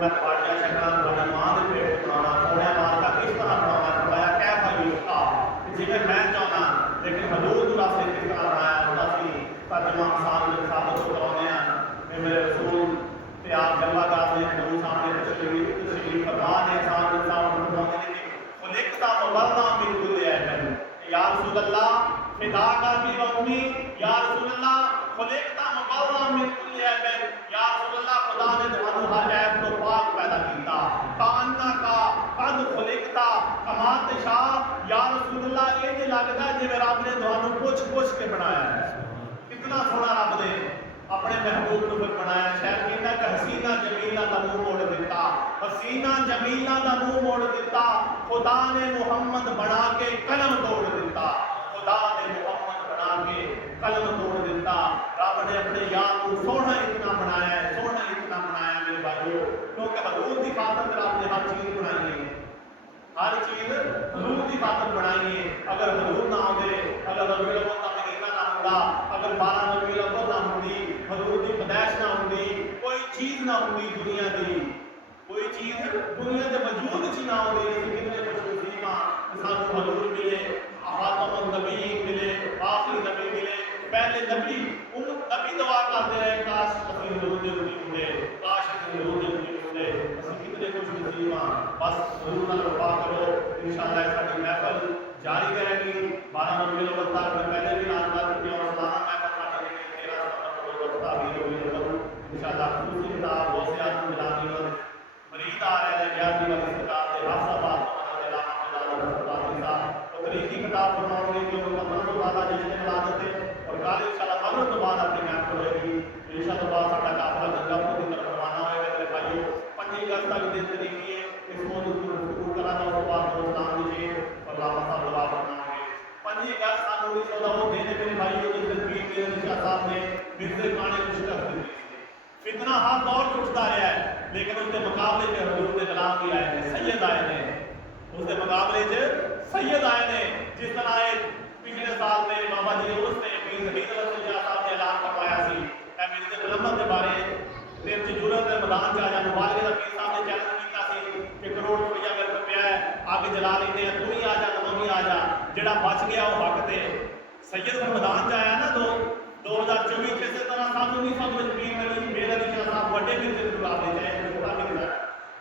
میں تھوڑی شکل تھوڑی ماں کے پیٹ بنا سونے مار کا کس طرح بنا فرمایا کیا بھائی اس کا جی میں چاہنا لیکن حضور کو راستے کس طرح بنایا سی ترجمہ آسان ثابت ہو کرانے ہیں میرے رسول تے آپ جلوہ گاہ میں حضور سامنے تشریف فرما دے آسان ثابت فرمانے ہیں خلقتا مبرنا من کل عیب یا رسول اللہ فدا کا بھی امی یا رسول اللہ خلقتا مبرنا من کل عیب یا رسول اللہ خدا نے تمہوں ہر عیب تو پاک پیدا کیتا کاننا کا قد خلقتا کما تشاء یا رسول اللہ یہ لگتا ہے جی رب نے تمہوں پوچھ کے بنایا ہے کتنا سونا رب نے اپنے محبوب کو پھر بنایا شاید کہنا کہ حسینہ جمیلہ دا منہ موڑ دیتا حسینہ جمیلہ دا منہ موڑ دیتا خدا نے محمد بنا کے قلم توڑ دیتا خدا نے محمد بنا کے قلم توڑ دیتا رب نے اپنے یار کو سونا اتنا بنایا ہے سونا اتنا بنایا ہے میرے بھائیو کیونکہ حضور کی خاطر رب نے ہر چیز بنائی ہے ہر چیز حضور کی خاطر بنائی ہے اگر حضور نہ ہوتے اگر ربیع الاول کا مہینہ نہ ہوتا اگر 12 ربیع الاول نہ ہوتی حضور کی پیدائش نہ ہوتی کوئی چیز نہ ہوتی دنیا دی کوئی چیز دنیا کے وجود چ نہ ہوتی اسی کتنے خوش نصیب ہاں سانو حضور ملے خاتم النبی ملے آخری نبی ملے پہلے نبی ان نبی دعا کرتے رہے کاش اپنی حضور دے ہوندے کاش اپنی حضور دے ہوندے اسی کتنے خوش نصیب ہاں بس حضور نال وفا کرو انشاءاللہ ساری محفل جاری رہے گی 12 ربیع الاول تک میں پہلے بھی اعلان کر چکا ہوں سالانہ محفل انشاءاللہ خصوصی کتاب غوث اعظم ملانی اور مرید آ رہے ہیں 11ویں والی سرکار کے حافظ آباد اور تاریخی کتاب فرماؤں گے جو مقدم تو بعد جس نے ملادت ہے اور کل انشاءاللہ مغرب تو بعد اپنی محفل ہوئے گی انشاءاللہ بعد ساڈا قافلہ گنگا پور کی طرف روانہ ہوئے گا میرے بھائیو 5 اگست تک دن تاریخی ہے اس موضوع پر گفتگو کرا تھا اس بعد دوستان دیجیے اور علامہ صاحب دعا فرمائیں گے 5 اگست سن 1910 دن میرے بھائیو جس دن پیر میرے شاہ صاحب نے مرزے کانے کو شکست دی فتنہ ہر دور چھٹتا رہا ہے لیکن اس کے مقابلے کے حضور کے غلام بھی آئے ہیں سید آئے ہیں اس کے مقابلے سے سید آئے ہیں جس طرح پچھلے سال میں بابا جی عرس نے پیر زبید اللہ صاحب نے اعلان کروایا سی اے مرزا غلام کے بارے تیرے چ جرأت ہے میدان چ آ جا مبالغے کا پیر صاحب نے چیلنج کیتا سی کہ کروڑ روپیہ میرے کو پیا ہے آگے جلا لیتے ہیں تو ہی آ جا تو ہی آ جا جڑا بچ گیا وہ حق تے سید کا میدان چ آیا نا 2024 کسی طرح سال 1920 میں میرا نشا صاحب بڑے مرزے کے مقابلے چاہے چھوٹا مرزا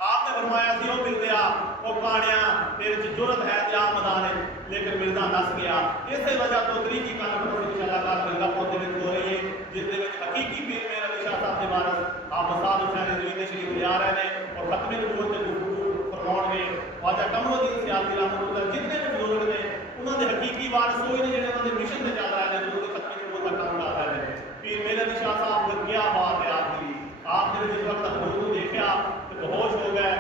آپ نے فرمایا سی وہ مرزا وہ کانیا تیرے چ جرأت ہے تے آپ میدان ہے لیکن مرزا نس گیا اسی وجہ تو تاریخی کانفرنس انشاءاللہ کل گنگا پور دے وچ ہو رہی ہے جس دے وچ حقیقی پیر میرا نشا صاحب دے وارث آپ مصعب حسین رضوی شریف لے آ رہے ہیں اور ختم نبوت تے گفتگو فرماؤں گے خواجہ قمر الدین سیالوی رحمۃ اللہ جتنے بھی بزرگ نے انہوں نے حقیقی وارث ہوئے نے جنہاں دے مشن تے چل رہے ہیں حضور دے ختم نبوت دا کام کر رہے ہیں پیر میرا نشا صاحب کو کیا بات ہے آپ نے جس وقت حضور کو دیکھا تو ہوش ہو گئے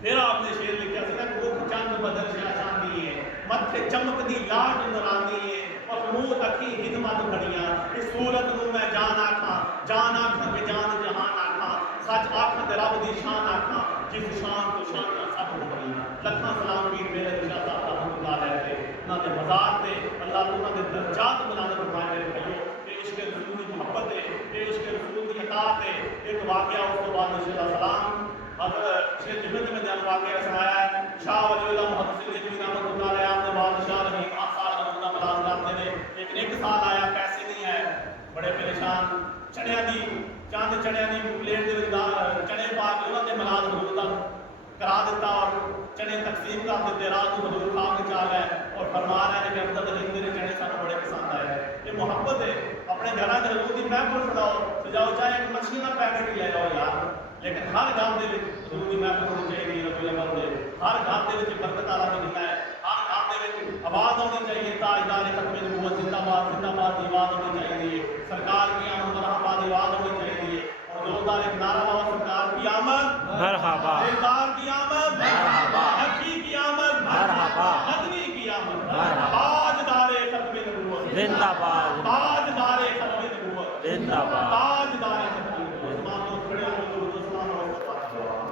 پھر آپ نے شعر لکھا سی نا کوکھ چند بدر شاہ چاندی ہے متھے چمک دی لاٹ نرانی ہے اور منہ اکھی خدمت بڑیاں اس صورت نو میں جان آکھاں کہ جان جہان آکھاں سچ آکھاں تے رب دی شان آکھاں جس شان تو شان سب ہو گئی لکھاں سلام پیر میرے نشا صاحب رحمۃ اللہ علیہ تے انہاں دے مزار تے اللہ تعالیٰ دے درجات بلند فرمائے میرے بھائیو عشق رسول کی محبت ہے عشق رسول کی اطاعت ہے ایک واقعہ اس کے بعد نشاء اللہ سلام حضرت شیخ جبت میں جان واقعہ سنایا ہے شاہ ولی اللہ محمد صلی اللہ علیہ وسلم نے آپ نے بادشاہ رحیم 8 سال رمضان ملاد کرتے ہیں لیکن ایک سال آیا پیسے نہیں ہے بڑے پریشان چنیاں دی چاند چنیاں دی پلیٹ دے وچ چنے پا کے انہاں تے ملاد حضور دا کرا دیتا اور چنے تقسیم کر دیتے رات کو حضور خان کے چاہ گئے اور فرما رہے ہیں کہ اب تک میرے چنے سانو بڑے پسند آئے یہ محبت ہے اپنے گھر کے حضور کی محفل سجاؤ چاہے ایک مچھلی کا پیکٹ ہی لے جاؤ یار لیکن ہر گھر دے وچ حضور کی محفل ہونی چاہیے ربیع الاول دے ہر گھر دے وچ برکت والا مہینہ ہے ہر گھر دے وچ آواز ہونی چاہیے تاجدار ختم نبوت زندہ باد کی آواز ہونی چاہیے سرکار کی آمد مرحبا کی آواز ہونی چاہیے اور زوردار ایک نعرہ ہوا سرکار کی آمد مرحبا سرکار کی آمد مرحبا حقی کی آمد مرحبا ادنی کی آمد مرحبا تاجدار ختم نبوت زندہ باد تاجدار ختم نبوت زندہ باد